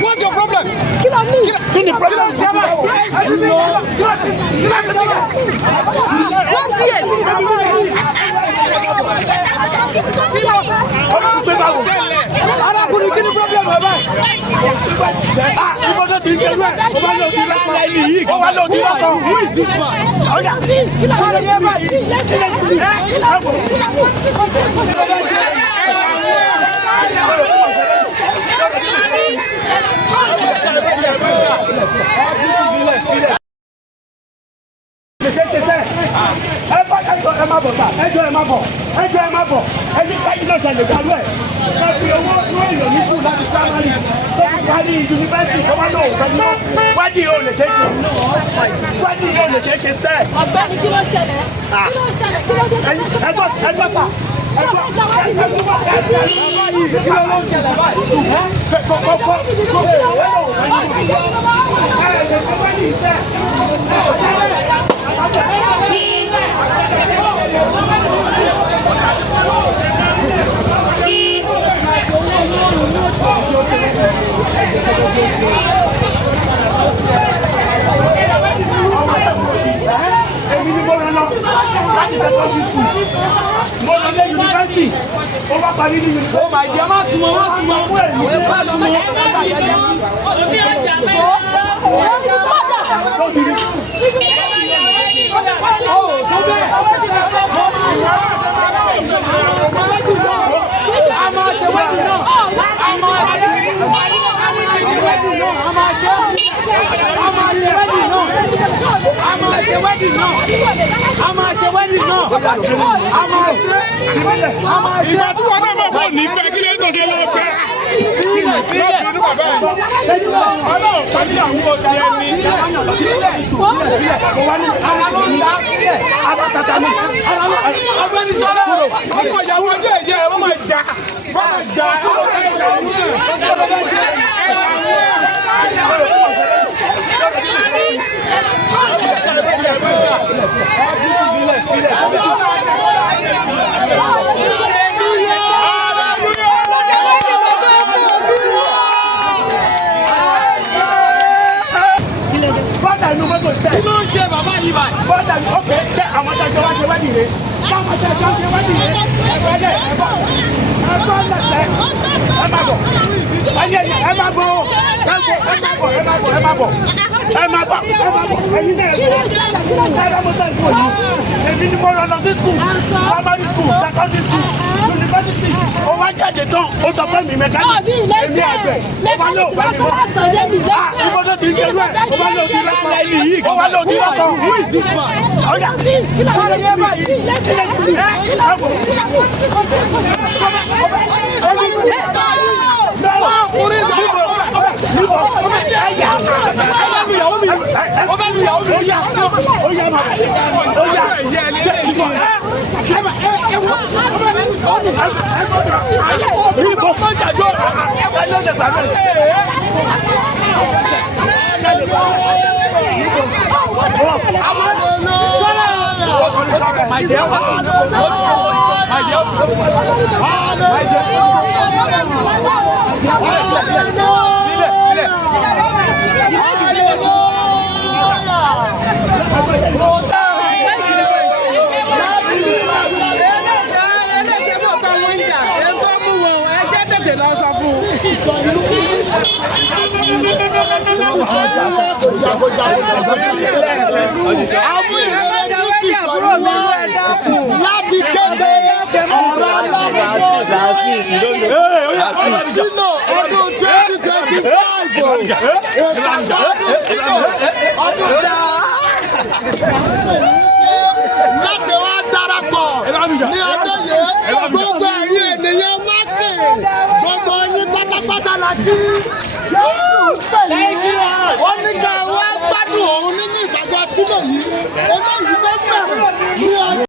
What's your problem? Kini problem siapa? Who is this man? Oh my dear, who is this man? My dear, láti kéde Sino ọdún 2025 láti wá darapọ̀ ní ọdún yìí gbogbo ẹ̀yin ènìyàn Maxi gbogbo yín pátápátá la kí Jésù pẹ̀lú ó ní ká wá gbádùn òun nínú ìgbàgbọ́ Sino yìí eléyìí tó bẹ̀rẹ̀ ní ọdún.